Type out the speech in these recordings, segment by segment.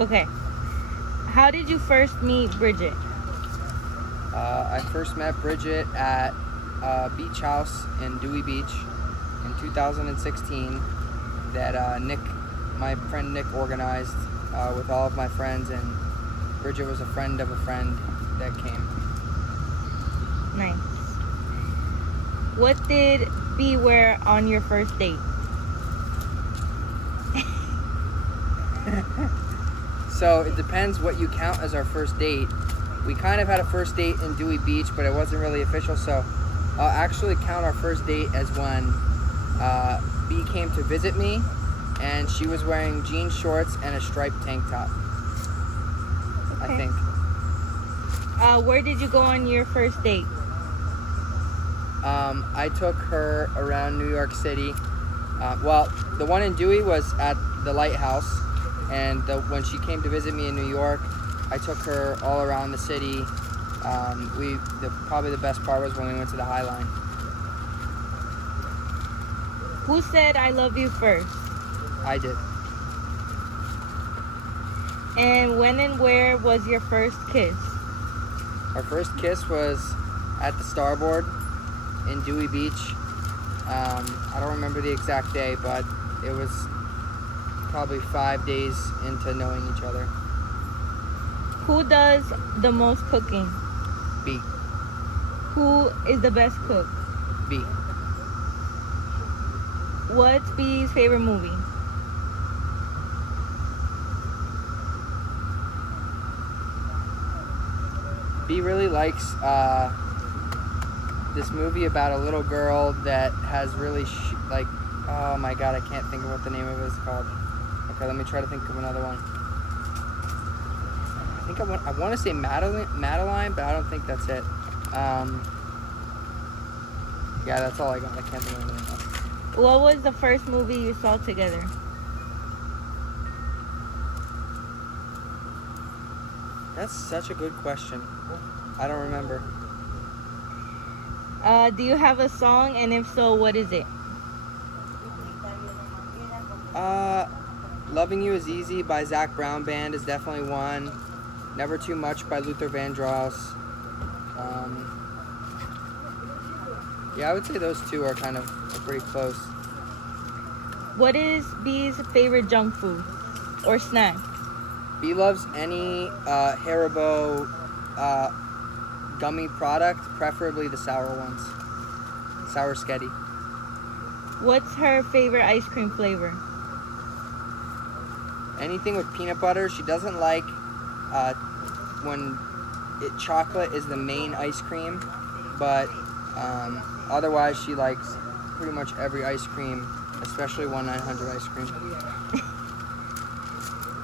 Okay. How did you first meet Bridget? I first met Bridget at a beach house in Dewey Beach in 2016 that my friend Nick organized with all of my friends, and Bridget was a friend of a friend that came. Nice. What did B wear on your first date? So it depends what you count as our first date. We kind of had a first date in Dewey Beach, but it wasn't really official, so I'll actually count our first date as when B came to visit me, and she was wearing jean shorts and a striped tank top. I Okay. think. Where did you go on your first date? I took her around New York City. Well, the one in Dewey was at the Lighthouse, and when she came to visit me in New York, I took her all around the city. Probably the best part was when we went to the High Line. Who said I love you first? I did. And when and where was your first kiss? Our first kiss was at the Starboard in Dewey Beach. I don't remember the exact day, but it was probably 5 days into knowing each other. Who does the most cooking? B. Who is the best cook? B. What's B's favorite movie? B really likes this movie about a little girl that has really oh my god, I can't think of what the name of it is called. Okay, let me try to think of another one. I want to say Madeline, but I don't think that's it. Yeah, that's all I got. I can't think of anything else. What was the first movie you saw together? That's such a good question. I don't remember. Do you have a song, and if so, what is it? Loving You Is Easy by Zach Brown Band is definitely one. Never Too Much by Luther Vandross. Yeah, I would say those two are pretty close. What is B's favorite junk food or snack? B loves any Haribo gummy product, preferably the sour ones. Sour Sketty. What's her favorite ice cream flavor? Anything with peanut butter. She doesn't like when chocolate is the main ice cream, but otherwise she likes pretty much every ice cream, especially 1-900 ice cream.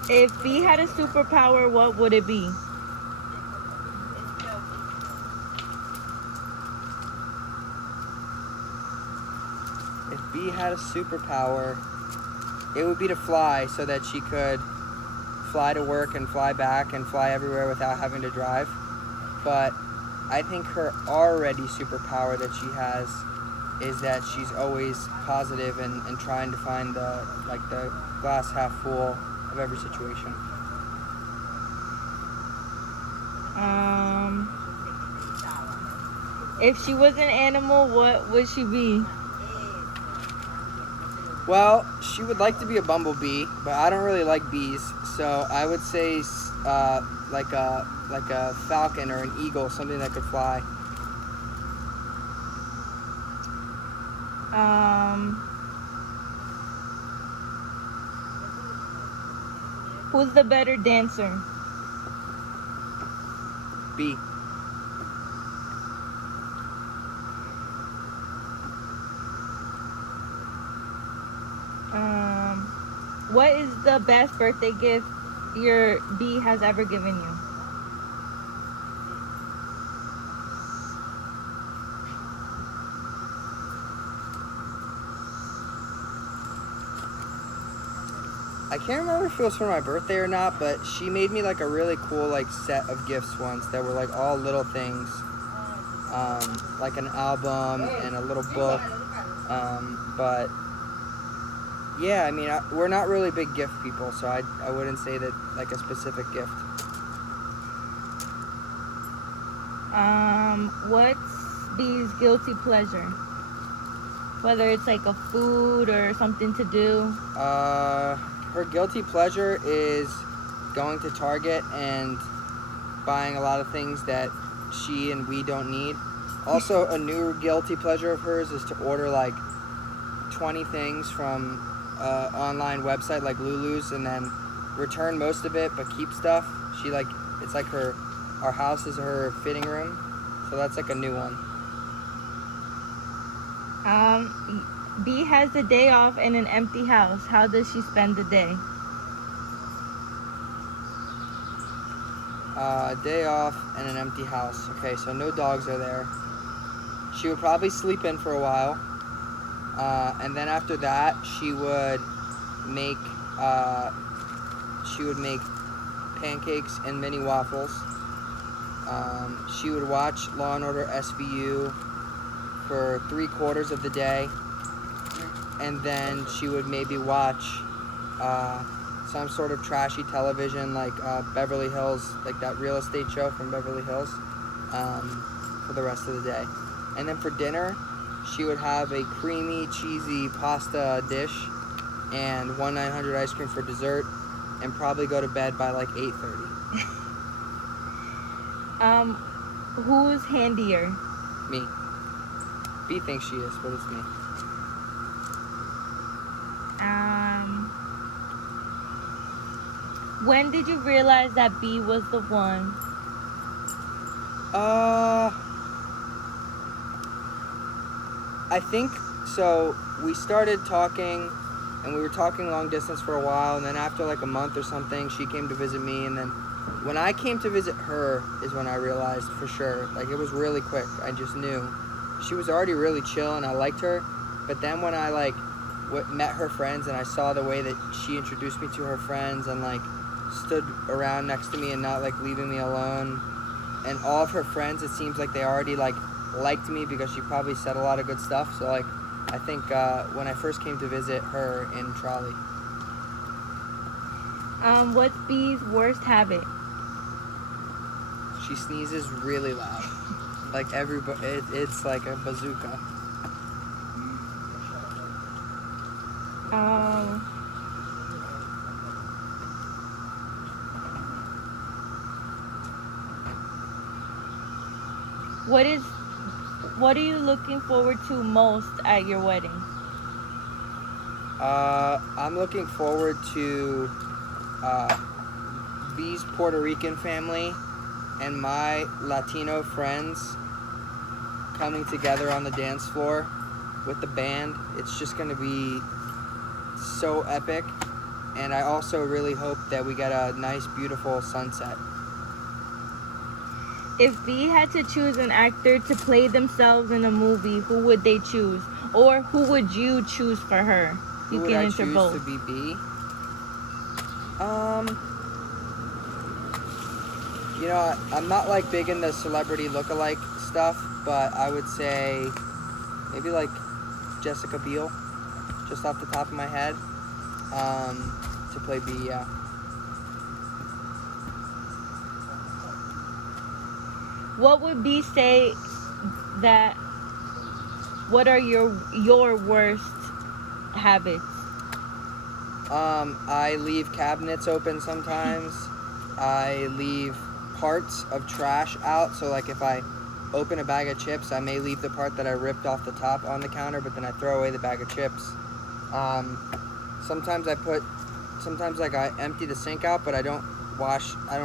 If B had a superpower, what would it be? If B had a superpower, it would be to fly, so that she could fly to work and fly back and fly everywhere without having to drive. But I think her already superpower that she has is that she's always positive and trying to find the glass half full of every situation. If she was an animal, what would she be? Well, she would like to be a bumblebee, but I don't really like bees, so I would say like a falcon or an eagle, something that could fly. Who's the better dancer? B. What is the best birthday gift your B has ever given you? I can't remember if it was for my birthday or not, but she made me like a really cool set of gifts once that were all little things, like an album and a little book. But Yeah, I mean, we're not really big gift people, so I wouldn't say that like a specific gift. What's B's guilty pleasure? Whether it's like a food or something to do. Her guilty pleasure is going to Target and buying a lot of things that she and we don't need. Also, a new guilty pleasure of hers is to order like 20 things from online website like Lulu's and then return most of it but keep stuff. She like it's like our house is her fitting room, so that's like a new one. B has the day off in an empty house. How does she spend the day? Day off and an empty house. Okay, so no dogs are there. She would probably sleep in for a while, and then after that she would make pancakes and mini waffles. She would watch Law and Order SVU for 3/4 of the day, and then she would maybe watch some sort of trashy television like Beverly Hills, like that real estate show from Beverly Hills, for the rest of the day. And then for dinner, she would have a creamy, cheesy pasta dish and 1-900 ice cream for dessert, and probably go to bed by like 8:30. Who's handier? Me. B thinks she is, but it's me. When did you realize that B was the one? I think so. We started talking, and we were talking long distance for a while, and then after like a month or something, she came to visit me, and then when I came to visit her is when I realized for sure. Like, it was really quick. I just knew. She was already really chill, and I liked her, but then when I like met her friends and I saw the way that she introduced me to her friends and like stood around next to me and not like leaving me alone, and all of her friends, it seems like they already like liked me because she probably said a lot of good stuff. So like I think when I first came to visit her in Trolley. What's B's worst habit? She sneezes really loud. Like everybody, it's like a bazooka. What are you looking forward to most at your wedding? I'm looking forward to B's Puerto Rican family and my Latino friends coming together on the dance floor with the band. It's just going to be so epic, and I also really hope that we get a nice, beautiful sunset. If B had to choose an actor to play themselves in a movie, who would they choose? Or who would you choose for her? Who would I choose to be B? You know, I'm not like big into celebrity look-alike stuff, but I would say maybe like Jessica Biel, just off the top of my head, to play B. Yeah. What would B say that? What are your worst habits? I leave cabinets open sometimes. I leave parts of trash out. So like if I open a bag of chips, I may leave the part that I ripped off the top on the counter, but then I throw away the bag of chips. Sometimes like I empty the sink out, but I don't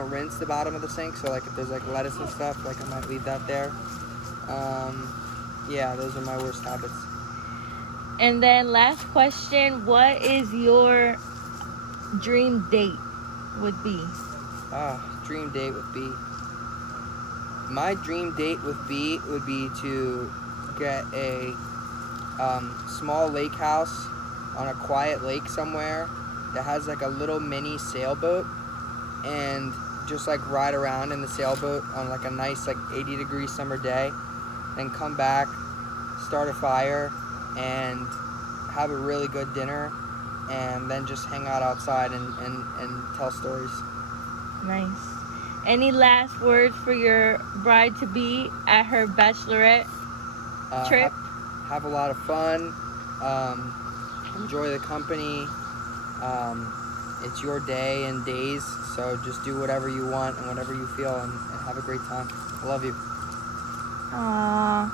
rinse the bottom of the sink. So like if there's like lettuce and stuff, like I might leave that there. Yeah, those are my worst habits. And then last question, what is your dream date with B? Dream date with B. My dream date with B would be to get a small lake house on a quiet lake somewhere that has like a little mini sailboat, and just like ride around in the sailboat on like a nice like 80-degree summer day, then come back, start a fire, and have a really good dinner, and then just hang out outside and tell stories. Nice. Any last words for your bride to be at her bachelorette trip? Have a lot of fun. Enjoy the company. It's your day and days, so just do whatever you want and whatever you feel, and have a great time. I love you. Aww.